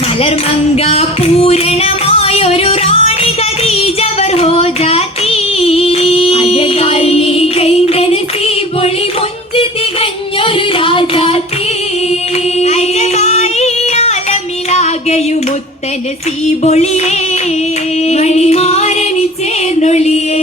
മലർമങ്ക പൂരണമായൊരു റാണി ഖദീജവർ ഹോ ജാതി. അഴകാൽ നീ കൈന്തനസി പൊളി കൊഞ്ച് തികഞ്ഞൊരു രാജാത്തി അഴകായി ആലമിലാകയുമൊത്തന് സീബൊളിയേ. മണിമാരനി ചേർന്നൊളിയേ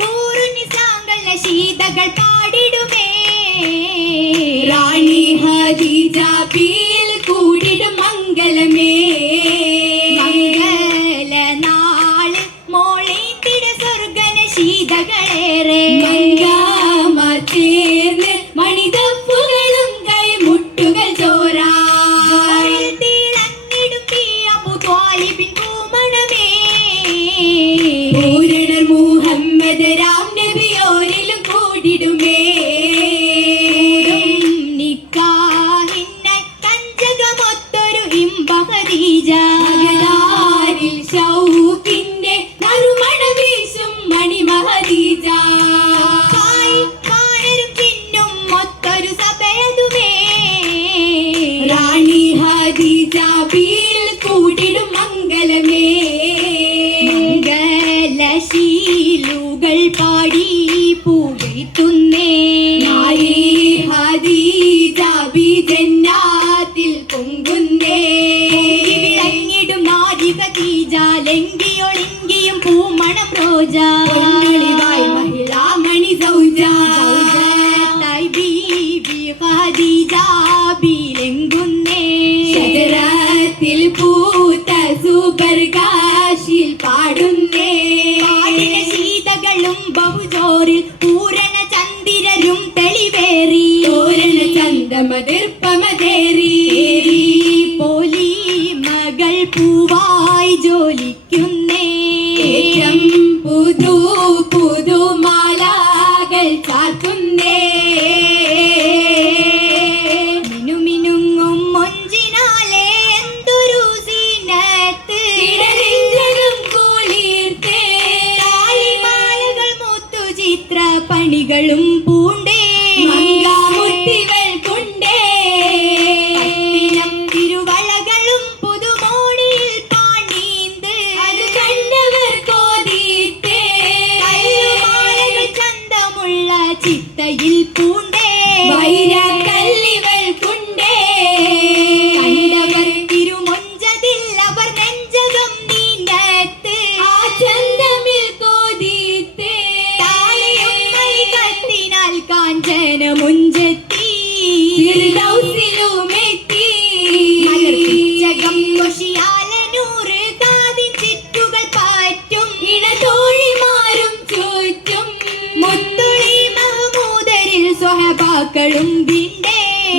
പൂർണിസാങ്കൽ ശീതകൾ പാടിടുമേ. റാണി ഹദീജാബിയിൽ കൂടിടും മംഗലമേ. മംഗല നാൾ മോളിത്തിട സ്വർഗന ശീതകളേറെ. മങ്കാമ നാരി ഹദീജ ബി ജന്നാത്തിൽ പൊങ്കുന്നേ. വിളങ്ങിടും നാരി ഖദീജ ലങ്കിയൊളിങ്കിയും പൂമണം റോജ പൊന്നൊളിവായി മഹിളാ മണി സൗജ ബീവി ഖദീജ ബിലെങ്കുന്നേ ശജറത്തിൽ പൂത്ത സുബർകാശിൽ പാടുന്നേ. പാടിന ശീതകളും ബഹുജോറിൽ പൂരണ ചന്ദിരരും തെളിവേറി. പൂരണ ചന്ദമതിർപ്പമതേറി. പോലി മകൾ പൂവായി ജോലിക്കുന്നേ. പുതു പണികളും പൂണ്ടേ. മങ്കാമുത്തികൾ കൊണ്ടേ തിരുവളകളും പുതുമോടിയിൽ പാണീന്ത്. അത് കണ്ടവർ കോതീത്തേ ചന്തമുള്ള ചിത്തയിൽ പൂണ്ടേ. വൈരക്കല്ലിവൾ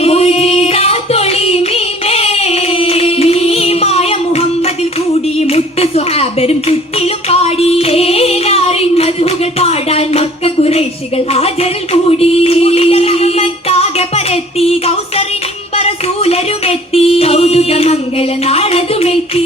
മുജിദാത്തൊളി മീമേ. നീമായ മുഹമ്മദിൽ കൂടി മുത്ത് സുഹാബരും ചുറ്റിലും പാടി ഏനാറിൻ മധുകൾ പാടാൻ മക്ക കുറേശികൾ ഹാജറിൽ കൂടി. റഹ്മത്താകെ പരത്തി കൗസറിനിമ്പറ സൂലരുമെത്തി കൗതുകമംഗല നാടതുമെത്തി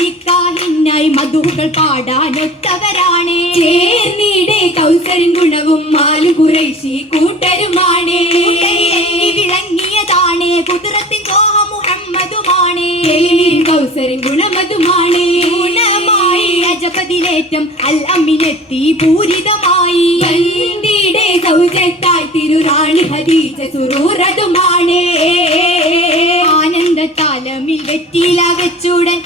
നിക്കാഹിന്നായി മധുകൾ പാടാനൊത്തവരാണ് ചേർന്നിടെ കൗസരിൻ ഗുണവും മാലു കുറേശി കൂട്ടരുമാണേ കൂട്ടരിലെങ്ങി വിളങ്ങിയതാണ് കുതിരത്തിൻ കോഹ മുഹമ്മദുമാണ് എളിനീർ കൗസരിൻ ഗുണമതുമാണേ. ഗുണമായി അജപതിലേറ്റം അൽ അമ്മിനെത്തി പൂരിതമായി. വന്ദിടെ സൗജത്തായി തിരുറാണി ഹദീജ സുറൂറതുമാണേ. ആനന്ദത്താലമിൽ വെറ്റില വെച്ചുടൻ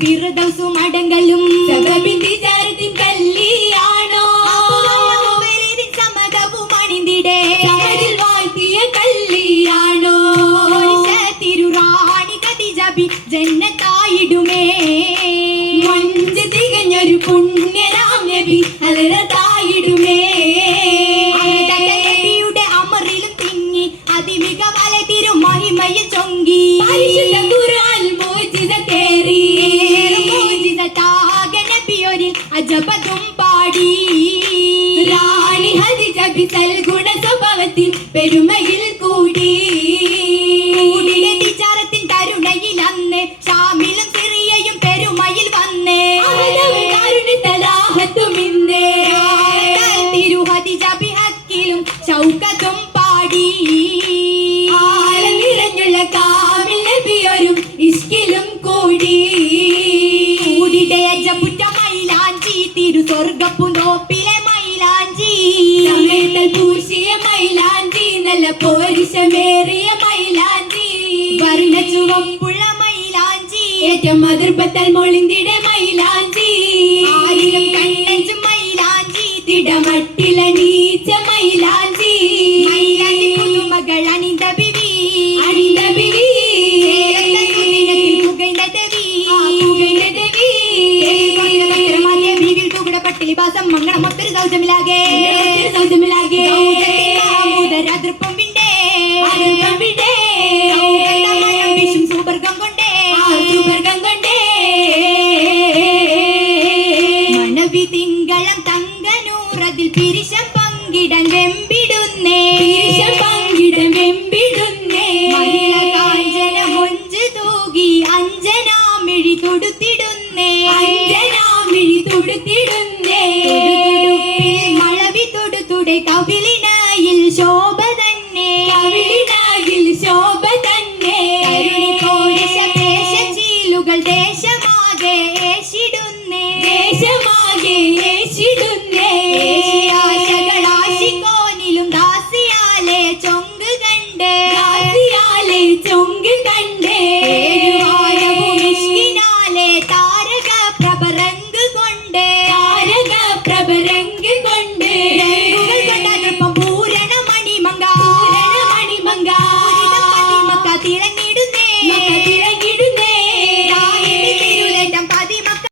ഫിറദൗസും അടങ്കലും കല്ലിയാണോ? കല്ലിയാണോ? ജന്നത്തായിടുമേ മഞ്ച് തികഞ്ഞൊരു പുണ്യരാം നബി അലരത ഹരിജ ബിസൽ ഗുണ സ്വഭാവത്തിൽ പെരുമയിൽ കൂടി. കൂടിലെ വിചാരത്തിൻ തരുണയിൽ അന്ന് ഷാമിലും മാതൃപത്തൽ മോളിന്തിടെ മൈലാഞ്ചി. ആയിരം കണ്ണഞ്ചു മൈലാഞ്ചി തിടമട്ടില നീച്ച മൈലാഞ്ചി. മൈലാഞ്ചി മകൾ അണിന്ത ബിവി അണിന്ത ബിവി പുകഴ്ന്ന ദേവി പുകഴ്ന്ന ദേവി മധ്യ ബീവിൽ തൂകുട പട്ടിലി ബാസം മംഗളം ഒത്തിരി സൗജമിലാകേ തുടുത്തിടുന്നേ. മഴവി തൊടുത്തുടെ ശോഭ